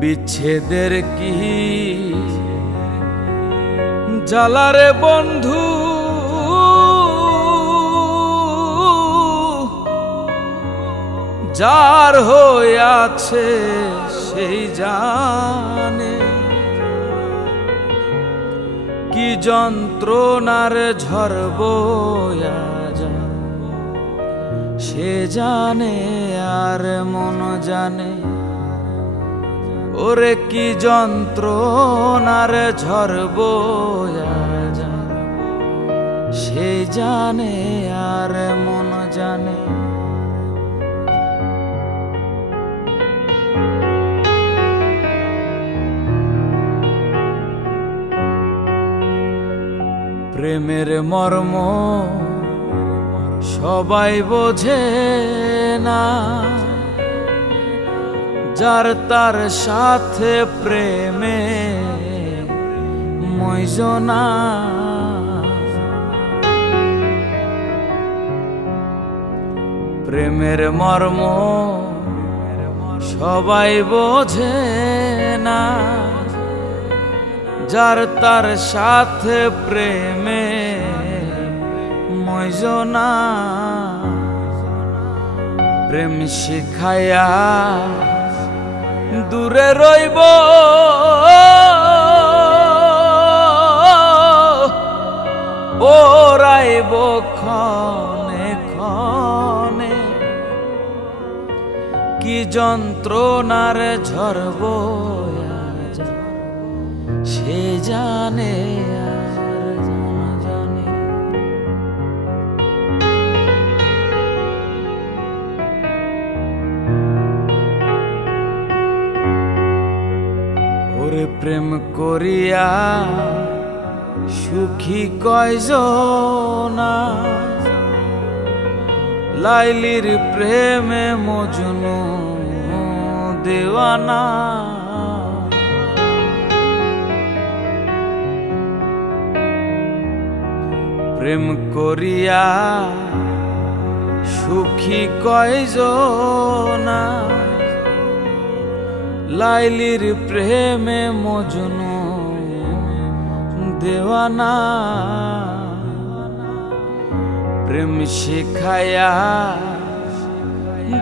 বিচ্ছেদের কি জ্বালারে বন্ধু, যার হয়ে আছে সেই জানে কি যন্ত্রণার ঝড় বয়া যায়, সে জানে আর মন জানে। ওরে কি যন্ত্রণার ঝড় বয়া যায়, সে জানে আর মন জানে। প্রেমের মর্ম সবাই বোঝে না, যার তার সাথে প্রেমে মইজনা। প্রেমের মর্ম সবাই বোঝে না, যার তার সাথে প্রেমে মইজনা। প্রেম শিখাইয়া দূরে রইব, ওরাইব ক্ষণে ক্ষণে কি যন্ত্রণার ঝড় বয়া যায়, সে জানে আর জানে। ওরে প্রেম করিয়া সুখী কয়জনা, লাইলির প্রেমে মজনু দেওয়ানা। প্রেম করিয়া সুখী কয়জনা, লাইলির প্রেমে মজনু দেওয়ানা। প্রেম শিখাইয়া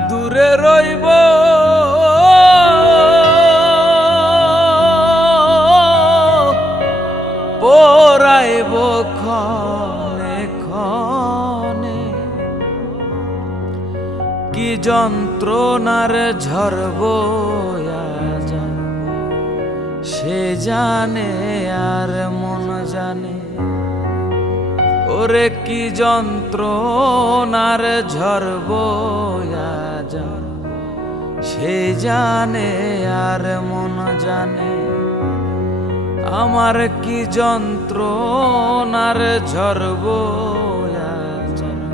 দূরে রইব, পরাইব ক্ষণে ক্ষণে কি যন্ত্রণার ঝড় বয়া যায়, সে জানে আর মন জানে। ওরে কি যন্ত্রণার ঝড় বয়া যায়, সে জানে আর মন জানে। আমার কি যন্ত্রণার ঝড় বয়া যায়,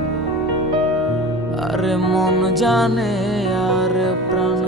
আর মন জানে আর প্রাণ